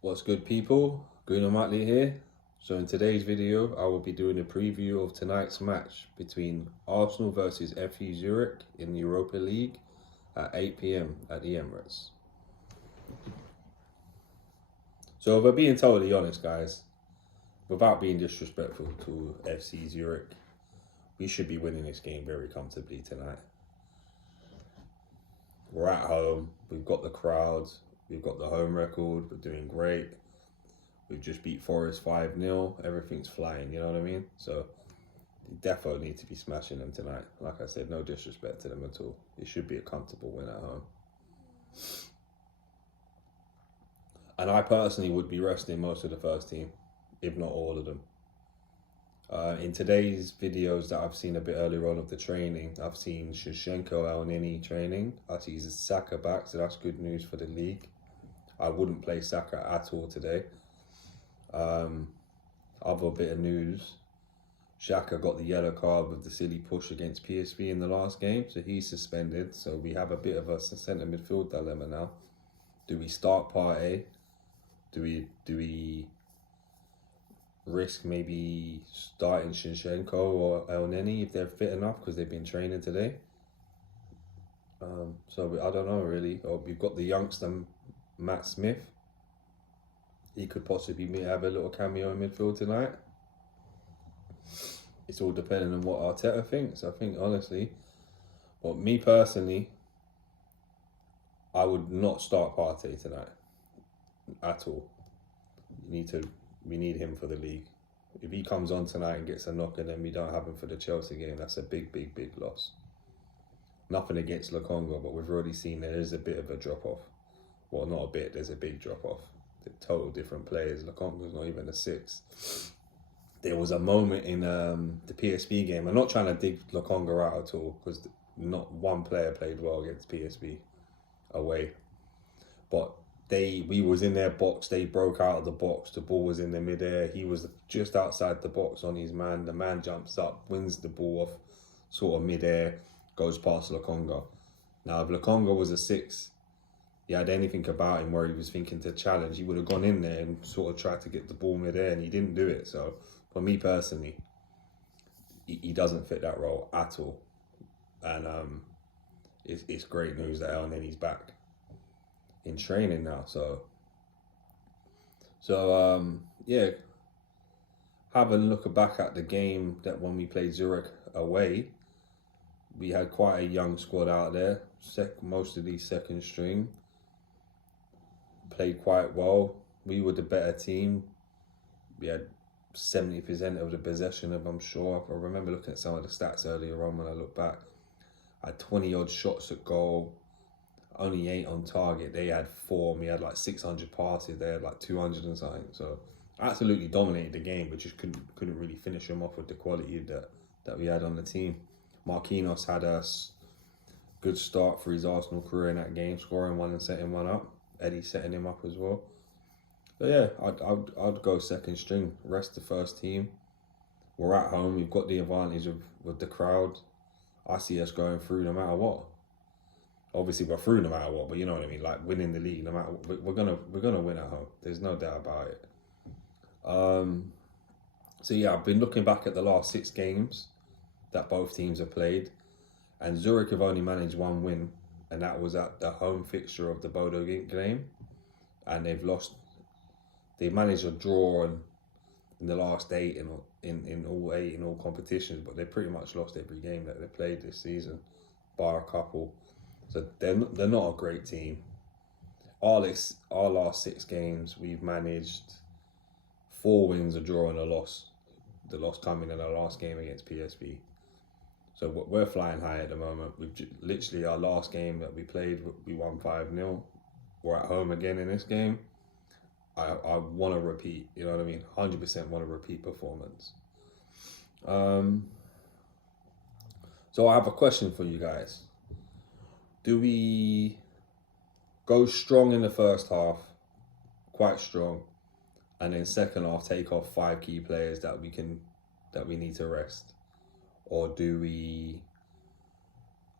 What's good, people? Bruno Matley here. So in today's video, I will be doing a preview of tonight's match between Arsenal versus FC Zurich in the Europa League at 8 p.m. at the Emirates. So if we're being totally honest, guys, without being disrespectful to FC Zurich, we should be winning this game very comfortably tonight. We're at home, we've got the crowds, we've got the home record, we're doing great. We've just beat Forest 5-0, everything's flying, you know what I mean? So, you definitely need to be smashing them tonight. Like I said, no disrespect to them at all. It should be a comfortable win at home. And I personally would be resting most of the first team, if not all of them. In today's videos that I've seen a bit earlier on of the training, I've seen Zinchenko El-Neni training. I see Saka back, so that's good news for the league. I wouldn't play Saka at all today. Other bit of news, Xhaka got the yellow card with the silly push against PSV in the last game, so he's suspended. So we have a bit of a centre midfield dilemma now. Do we start Partey? Do we risk maybe starting Zinchenko or El-Neni if they're fit enough because they've been training today? So I don't know really. Or we've got the youngster Matt Smith. He could possibly have a little cameo in midfield tonight. It's all depending on what Arteta thinks, I think, honestly. But me personally, I would not start Partey tonight at all. We need him for the league. If he comes on tonight and gets a knock and then we don't have him for the Chelsea game, that's a big loss. Nothing against Lokonga, but we've already seen there is a bit of a drop-off. Well, not a bit, there's a big drop-off. Total different players. Lokonga's not even a 6. There was a moment in the PSV game. I'm not trying to dig Lokonga out at all because not one player played well against PSV away. But we was in their box. They broke out of the box. The ball was in the midair. He was just outside the box on his man. The man jumps up, wins the ball off sort of midair, goes past Lokonga. Now, if Lokonga was a 6, he had anything about him where he was thinking to challenge, he would have gone in there and sort of tried to get the ball midair, and he didn't do it. So, for me personally, he doesn't fit that role at all. And it's great news that El-Neni's back in training now. So yeah, having a look back at the game that when we played Zurich away, we had quite a young squad out there, mostly second string. Played quite well. We were the better team. We had 70% of the possession of, I'm sure. I remember looking at some of the stats earlier on when I look back. I had 20 odd shots at goal, only 8 on target. They had 4. We had like 600 passes. They had like 200 and something. So absolutely dominated the game, but just couldn't really finish them off with the quality that we had on the team. Marquinhos had a good start for his Arsenal career in that game, scoring one and setting one up. Eddie setting him up as well. So yeah, I'd go second string, rest the first team. We're at home. We've got the advantage with the crowd. I see us going through no matter what. Obviously, we're through no matter what, but you know what I mean. Like winning the league, no matter what, we're gonna win at home. There's no doubt about it. So yeah, I've been looking back at the last 6 games that both teams have played, and Zurich have only managed 1 win, and that was at the home fixture of the Bodo game, and they've managed a draw in the last 8 in all competitions, but they pretty much lost every game that they played this season, bar a couple. So they're not a great team. Our last 6 games, we've managed 4 wins, a draw, and a loss. The loss coming in our last game against PSV. So we're flying high at the moment. We've literally, our last game that we played, we won 5-0. We're at home again in this game. I want to repeat, you know what I mean? 100% want to repeat performance. So I have a question for you guys. Do we go strong in the first half, quite strong, and then second half take off 5 key players that we need to rest? Or do we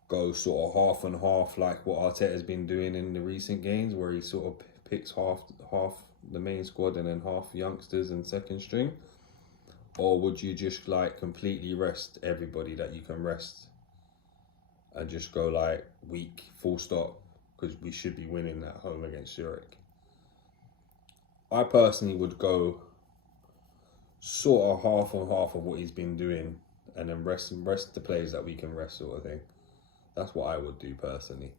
go sort of half and half like what Arteta's been doing in the recent games, where he sort of picks half the main squad and then half youngsters and second string? Or would you just like completely rest everybody that you can rest and just go like weak, full stop, because we should be winning at home against Zurich? I personally would go sort of half and half of what he's been doing and then rest the players that we can rest, sort of thing. That's what I would do personally.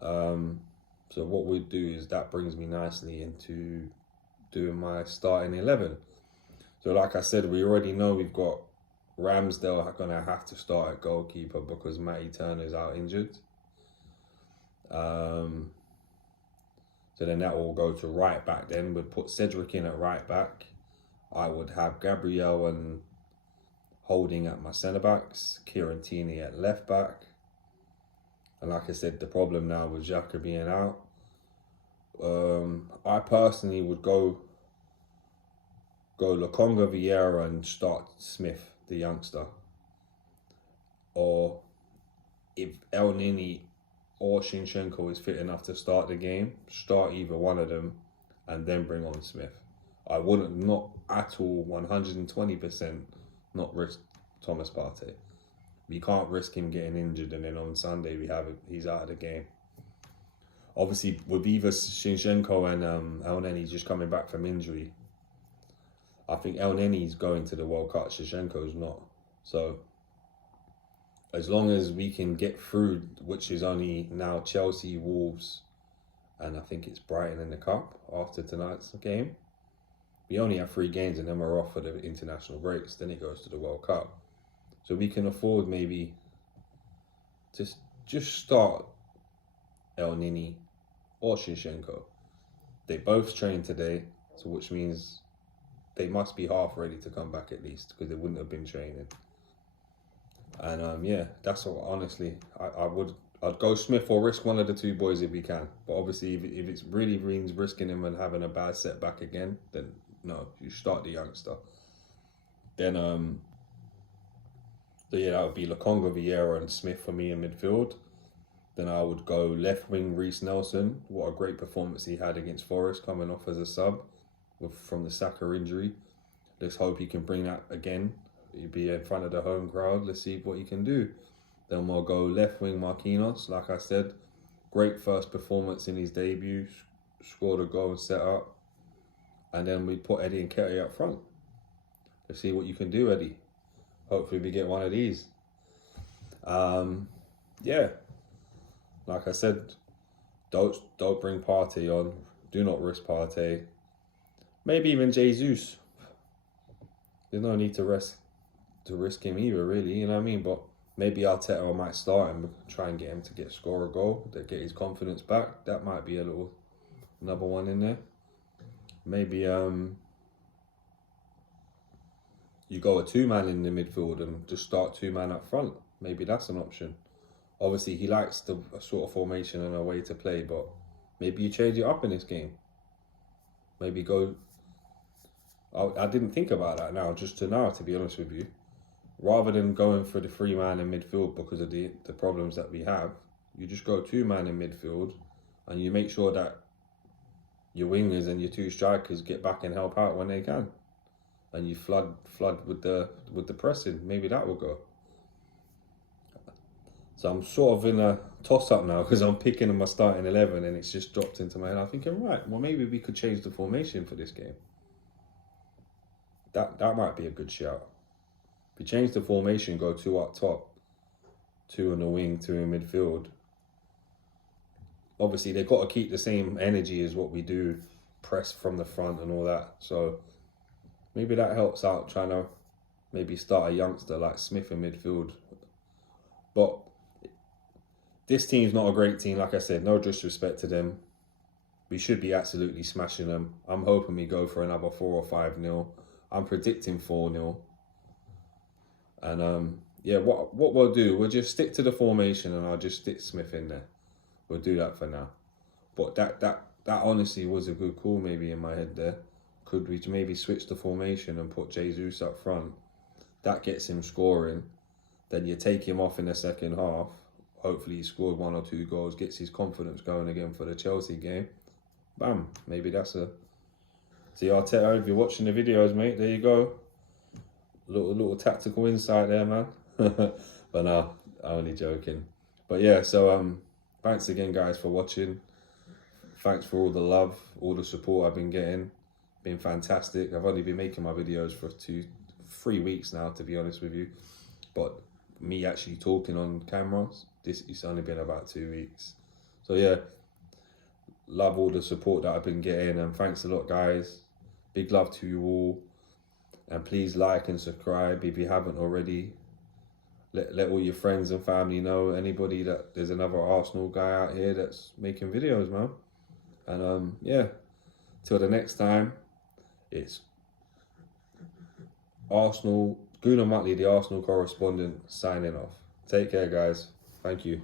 So what we'd do is that brings me nicely into doing my starting 11. So like I said, we already know we've got Ramsdale going to have to start at goalkeeper because Matty Turner's out injured. So then that will go to right back then. We'd put Cedric in at right back. I would have Gabriel and Holding at my centre backs, Kieran Tierney at left back. And like I said, the problem now with Xhaka being out. I personally would go Lokonga, Vieira and start Smith, the youngster. Or if El Nini or Shinchenko is fit enough to start the game, start either one of them and then bring on Smith. I wouldn't, not at all, 120% not risk Thomas Partey. We can't risk him getting injured and then on Sunday he's out of the game. Obviously, with either Shinchenko and El Neni just coming back from injury, I think El Neni's going to the World Cup, Shinchenko's not. So, as long as we can get through, which is only now Chelsea, Wolves, and I think it's Brighton in the Cup after tonight's game. We only have 3 games and then we're off for the international breaks. Then it goes to the World Cup. So we can afford maybe to just start El Nini or Shinchenko. They both trained today, so which means they must be half ready to come back at least because they wouldn't have been training. And yeah, that's all. Honestly, I'd go Smith or risk one of the 2 boys if we can. But obviously, if it's really means risking him and having a bad setback again, then no, you start the youngster. Then so yeah, that would be Lokonga, Vieira and Smith for me in midfield. Then I would go left wing Reece Nelson. What a great performance he had against Forest, coming off as a sub from the Saka injury. Let's hope he can bring that again. He'll be in front of the home crowd. Let's see what he can do. Then we'll go left wing Marquinhos. Like I said, great first performance in his debut. Scored a goal and set up. And then we put Eddie Nketiah up front. Let's see what you can do, Eddie. Hopefully we get one of these. Yeah. Like I said, don't bring Partey on. Do not risk Partey. Maybe even Jesus. There's no need to risk him either, really. You know what I mean? But maybe Arteta might start him, try and get him to score a goal, to get his confidence back. That might be another one in there. Maybe you go a 2-man in the midfield and just start 2-man up front. Maybe that's an option. Obviously, he likes the sort of formation and a way to play, but maybe you change it up in this game. Maybe go... I didn't think about that to be honest with you. Rather than going for the 3-man in midfield because of the problems that we have, you just go 2-man in midfield and you make sure that your wingers and your 2 strikers get back and help out when they can. And you flood with the pressing. Maybe that will go. So I'm sort of in a toss-up now because I'm picking my starting 11 and it's just dropped into my head. I'm thinking, right, well, maybe we could change the formation for this game. That might be a good shout. If we change the formation, go 2 up top, 2 on the wing, 2 in midfield. Obviously, they've got to keep the same energy as what we do, press from the front and all that. So maybe that helps out, trying to maybe start a youngster like Smith in midfield. But this team's not a great team. Like I said, no disrespect to them. We should be absolutely smashing them. I'm hoping we go for another 4 or 5-0. I'm predicting 4-0. And yeah, what we'll do, we'll just stick to the formation and I'll just stick Smith in there. We'll do that for now. But that honestly was a good call maybe in my head there. Could we maybe switch the formation and put Jesus up front? That gets him scoring. Then you take him off in the second half. Hopefully he scored 1 or 2 goals, gets his confidence going again for the Chelsea game. bam, maybe that's a... See, Arteta, if you're watching the videos, mate, there you go. Little tactical insight there, man. But no, I'm only joking. But yeah, so thanks again, guys, for watching. Thanks for all the love, all the support I've been getting. Been fantastic. I've only been making my videos for 3 weeks now, to be honest with you. But me actually talking on cameras, it's only been about 2 weeks. So yeah, love all the support that I've been getting, and thanks a lot, guys. Big love to you all, and please like and subscribe if you haven't already. Let all your friends and family know. Anybody that there's another Arsenal guy out here that's making videos, man. And yeah, till the next time, it's Arsenal, Gunnar Mutley, the Arsenal correspondent, signing off. Take care, guys. Thank you.